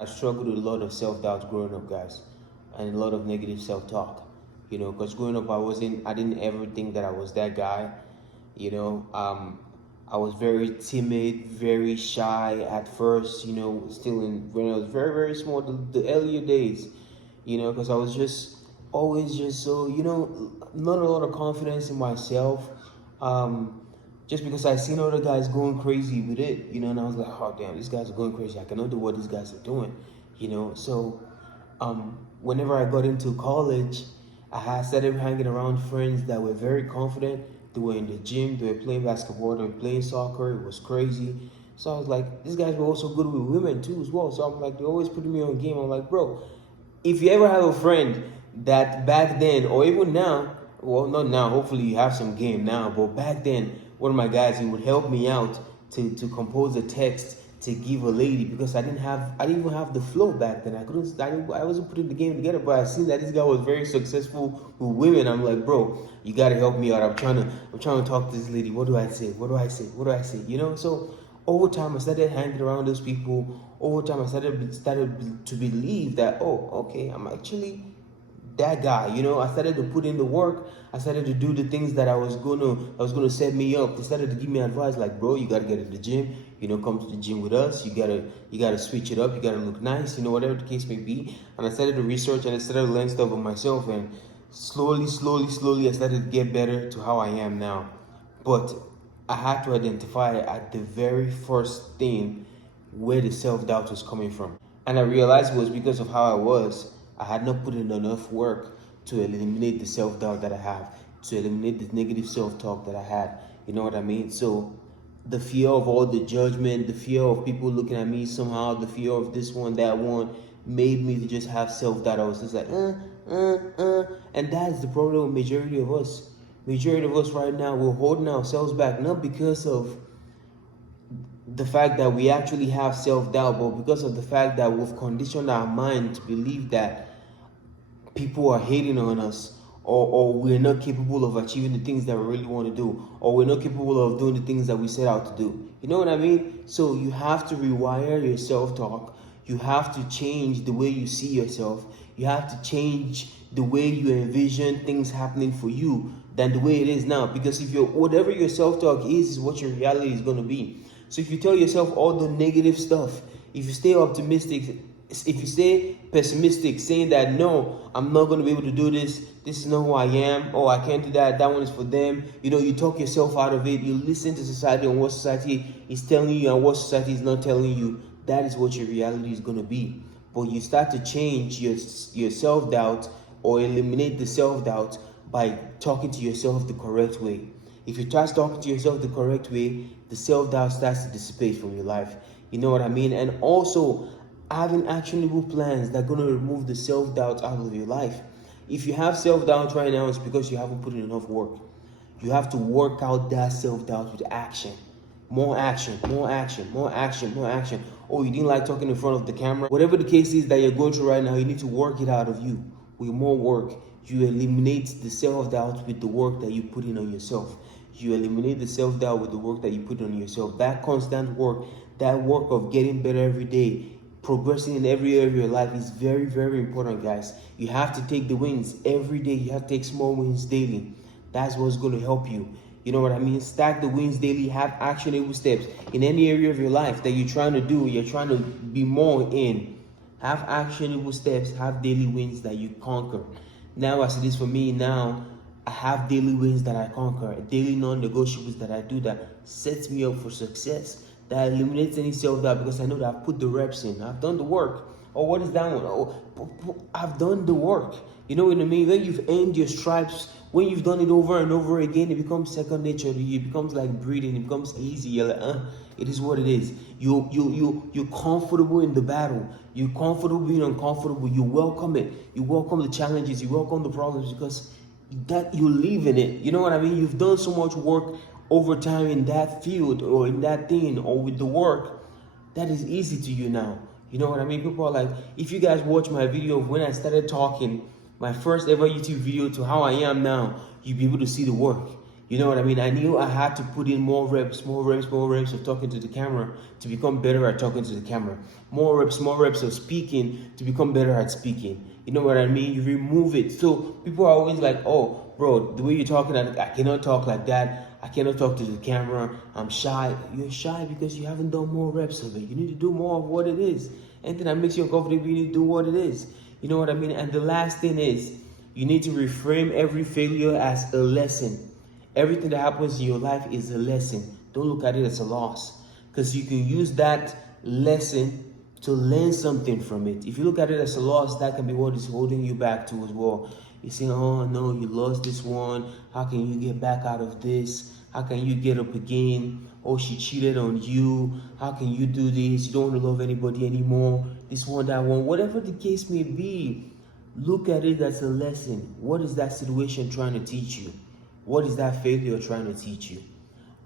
I struggled with a lot of self-doubt growing up, guys, and a lot of negative self-talk. Because growing up, I didn't ever think that I was that guy. You know, I was very timid, very shy at first. Still when I was very, very small, the earlier days. Because I was just always just so not a lot of confidence in myself. Um, just because I seen other guys going crazy with it, and I was like, oh damn, these guys are going crazy. I cannot do what these guys are doing, So, whenever I got into college, I had started hanging around friends that were very confident. They were in the gym, they were playing basketball, they were playing soccer. It was crazy. So I was like, these guys were also good with women too as well. So I'm like, they're always putting me on game. I'm like, bro, if you ever have a friend that back then or even now, well, not now, hopefully you have some game now, but back then, one of my guys, he would help me out to compose a text to give a lady because I didn't even have the flow back then. I wasn't putting the game together, but I seen that this guy was very successful with women. I'm like, bro, you gotta help me out. I'm trying to talk to this lady. What do I say? What do I say? What do I say? So over time, I started hanging around those people. Over time, I started to believe that, oh, okay, I'm actually that guy. I started to put in the work. I started to do the things that was gonna set me up. They started to give me advice like, bro, you gotta get to the gym. Come to the gym with us. You gotta switch it up. You gotta look nice. Whatever the case may be. And I started to research and I started to learn stuff about myself. And slowly, slowly, slowly, I started to get better to how I am now. But I had to identify at the very first thing where the self doubt was coming from. And I realized it was because of how I was. I had not put in enough work to eliminate the self doubt that I have, to eliminate the negative self talk that I had. You know what I mean? So, the fear of all the judgment, the fear of people looking at me somehow, the fear of this one, that one, made me to just have self doubt. I was just like, and that's the problem with majority of us. Majority of us right now, we're holding ourselves back, not because of the fact that we actually have self-doubt, but because of the fact that we've conditioned our mind to believe that people are hating on us, or we're not capable of achieving the things that we really want to do, or we're not capable of doing the things that we set out to do. You know what I mean? So you have to rewire your self-talk. You have to change the way you see yourself. You have to change the way you envision things happening for you than the way it is now. Because if whatever your self-talk is what your reality is going to be. So if you tell yourself all the negative stuff, if you stay optimistic, if you stay pessimistic, saying that no, I'm not going to be able to do this, this is not who I am, oh, I can't do that, that one is for them, you talk yourself out of it, you listen to society and what society is telling you and what society is not telling you, that is what your reality is going to be. But you start to change your self-doubt or eliminate the self-doubt by talking to yourself the correct way. If you try talking to yourself the correct way, the self-doubt starts to dissipate from your life. You know what I mean? And also, having actionable plans that are going to remove the self-doubt out of your life. If you have self-doubt right now, it's because you haven't put in enough work. You have to work out that self-doubt with action. More action, more action, more action, more action. Oh, you didn't like talking in front of the camera? Whatever the case is that you're going through right now, you need to work it out of you. With more work, you eliminate the self-doubt with the work that you put in on yourself. You eliminate the self-doubt with the work that you put on yourself. That constant work, that work of getting better every day, progressing in every area of your life is very, very important, guys. You have to take the wins every day. You have to take small wins daily. That's what's going to help you. You know what I mean? Stack the wins daily. Have actionable steps in any area of your life that you're trying to do. You're trying to be more in. Have actionable steps. Have daily wins that you conquer. Now, as it is for me now, I have daily wins that I conquer, daily non-negotiables that I do that sets me up for success, that eliminates any self-doubt because I know that I've put the reps in, I've done the work. Or what is that one? Oh, I've done the work. You know what I mean? When you've earned your stripes, when you've done it over and over again, it becomes second nature to you. It becomes like breathing. It becomes easy. You're like, it is what it is. You're comfortable in the battle. You're comfortable being uncomfortable. You welcome it. You welcome the challenges. You welcome the problems because that you live in it. You know what I mean? You've done so much work over time in that field or in that thing or with the work that is easy to you now. You know what I mean? People are like, if you guys watch my video of when I started talking, my first ever YouTube video to how I am now, you'll be able to see the work. You know what I mean? I knew I had to put in more reps, more reps, more reps of talking to the camera to become better at talking to the camera. More reps of speaking to become better at speaking. You know what I mean? You remove it. So people are always like, oh, bro, the way you're talking, I cannot talk like that. I cannot talk to the camera. I'm shy. You're shy because you haven't done more reps of it. You need to do more of what it is. Anything that makes you uncomfortable, you need to do what it is. You know what I mean? And the last thing is, you need to reframe every failure as a lesson. Everything that happens in your life is a lesson. Don't look at it as a loss, because you can use that lesson to learn something from it. If you look at it as a loss, that can be what is holding you back to as well. You say, oh no, you lost this one. How can you get back out of this? How can you get up again? Oh, she cheated on you. How can you do this? You don't want to love anybody anymore. This one, that one, whatever the case may be, look at it as a lesson. What is that situation trying to teach you? What is that failure trying to teach you?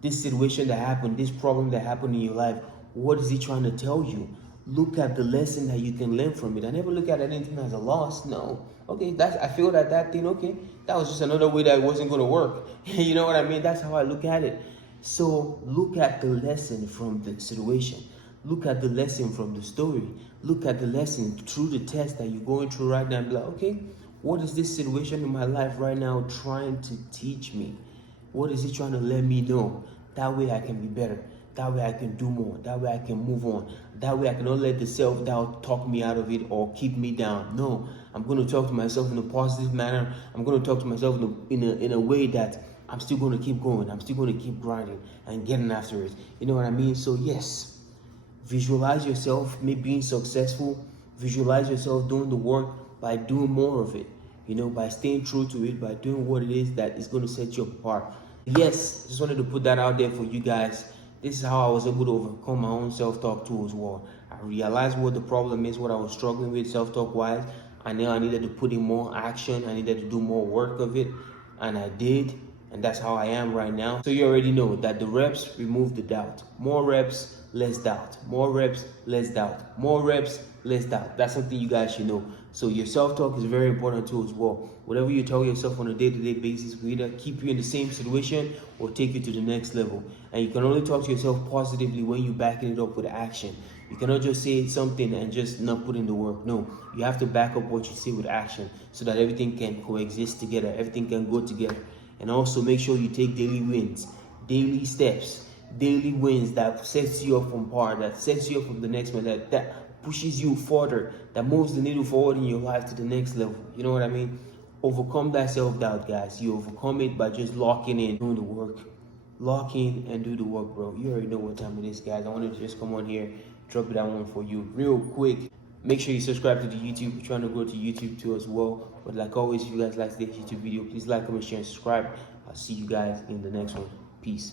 This situation that happened, this problem that happened in your life, what is it trying to tell you? Look at the lesson that you can learn from it. I never look at anything as a loss. No. Okay, I feel that thing, okay, that was just another way that it wasn't going to work. You know what I mean? That's how I look at it. So look at the lesson from the situation. Look at the lesson from the story. Look at the lesson through the test that you're going through right now and be like, okay, what is this situation in my life right now trying to teach me? What is it trying to let me know? That way I can be better. That way I can do more. That way I can move on. That way I cannot let the self-doubt talk me out of it or keep me down. No, I'm going to talk to myself in a positive manner. I'm going to talk to myself in a way that I'm still going to keep going. I'm still going to keep grinding and getting after it. You know what I mean? So yes, visualize yourself being successful. Visualize yourself doing the work by doing more of it. You know, by staying true to it, by doing what it is that is going to set you apart. Yes, just wanted to put that out there for you guys. This is how I was able to overcome my own self-talk too as well. I realized what the problem is, what I was struggling with self-talk wise. I knew I needed to put in more action. I needed to do more work of it. And I did. And that's how I am right now. So you already know that the reps remove the doubt. More reps, less doubt. More reps, less doubt. More reps, less doubt. That's something you guys should know. So your self-talk is very important too as well. Whatever you tell yourself on a day-to-day basis will either keep you in the same situation or take you to the next level. And you can only talk to yourself positively when you're backing it up with action. You cannot just say something and just not put in the work. No, you have to back up what you say with action so that everything can coexist together. Everything can go together. And also make sure you take daily wins, daily steps, daily wins that sets you up from par, that sets you up from the next one, that pushes you further, that moves the needle forward in your life to the next level. You know what I mean? Overcome that self-doubt, guys. You overcome it by just locking in, doing the work. Lock in and do the work, bro. You already know what time it is, guys. I wanted to just come on here, drop that one for you real quick. Make sure you subscribe to the YouTube. We're trying to grow to YouTube too as well. But like always, if you guys like this YouTube video, please like, comment, share, and subscribe. I'll see you guys in the next one. Peace.